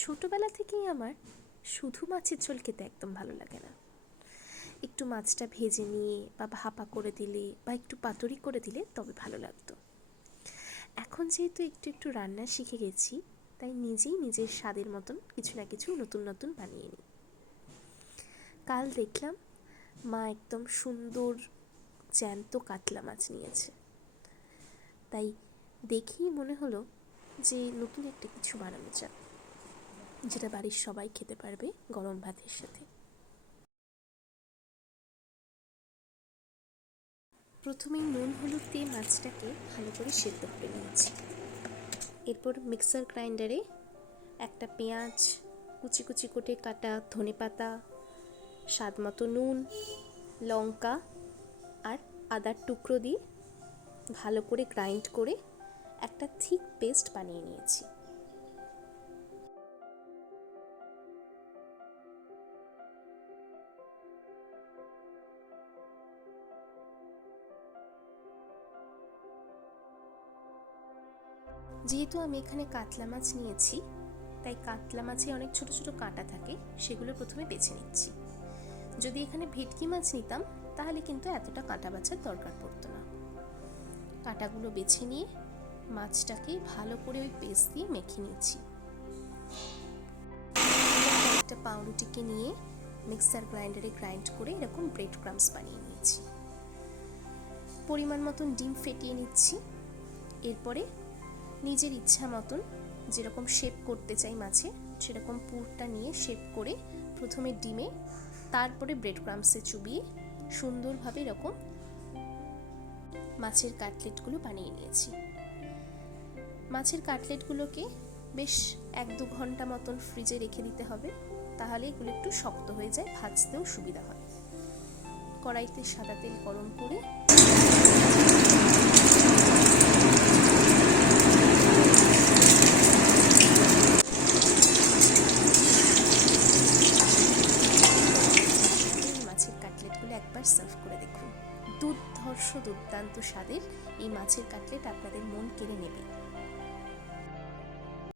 ছোটবেলা থেকেই আমার শুধু মাছের ঝোল খেতে একদম ভালো লাগে না। একটু মাছটা ভেজে নিয়ে বা ভাপা করে দিলে বা একটু পাতুরি করে দিলে তবে ভালো লাগতো। এখন যেহেতু একটু একটু রান্না শিখে গেছি, তাই নিজেই নিজের স্বাদের মতন কিছু না কিছু নতুন নতুন বানিয়ে নিই। কাল দেখলাম মা একদম সুন্দর জ্যান্ত কাতলা মাছ নিয়েছে, তাই দেখেই মনে হলো যে নতুন একটা কিছু বানানো যাক, যেটা বাড়ির সবাই খেতে পারবে গরম ভাতের সাথে। প্রথমে নুন হলুদ দিয়ে মাছটাকে ভালো করে সেদ্ধ করে নিয়েছি। এরপর মিক্সার গ্রাইন্ডারে একটা পেঁয়াজ, কুচি কুচি করে কাটা ধনেপাতা, স্বাদ মতো নুন, লঙ্কা আর আদার টুকরো দিয়ে ভালো করে গ্রাইন্ড করে একটা থিক পেস্ট বানিয়ে নিয়েছি। যেহেতু আমি এখানে কাতলা মাছ নিয়েছি, তাই কাতলা মাছে অনেক ছোট ছোট কাঁটা থাকে, সেগুলো প্রথমে বেছে নিচ্ছি। যদি এখানে ভেটকি মাছ নিতাম তাহলে কিন্তু এতটা কাঁটা বাছার দরকার পড়তো না। কাঁটাগুলো বেছে নিয়ে মাছটাকে ভালো করে ওই পেস্ট দিয়ে মেখে নিচ্ছি। একটা পাউরুটিকে নিয়ে মিক্সার গ্রাইন্ডারে গ্রাইন্ড করে এরকম ব্রেড ক্রাম্বস বানিয়ে নিয়েছি। পরিমাণ মতন ডিম ফেটিয়ে নিচ্ছি। এরপরে নিজের ইচ্ছা মতন যেরকম শেপ করতে চাই মাছে, সেরকম পুরটা নিয়ে শেপ করে প্রথমে ডিমে, তারপরে ব্রেড ক্রাম্বসে চুবিয়ে সুন্দরভাবে এরকম মাছের কাটলেটগুলো বানিয়ে নিয়েছি। মাছের কাটলেটগুলোকে বেশ 1-2 ঘন্টা মতন ফ্রিজে রেখে দিতে হবে, তাহলে এগুলো একটু শক্ত হয়ে যায়, ভাজতেও সুবিধা হয়। কড়াইতে সাদা তেল গরম করে মাছের কাটলেটগুলো একবার সার্ভ করে দেখুন। দুর্দান্ত স্বাদের এই মাছের কাটলেট আপনাদের মন কেড়ে নেবে।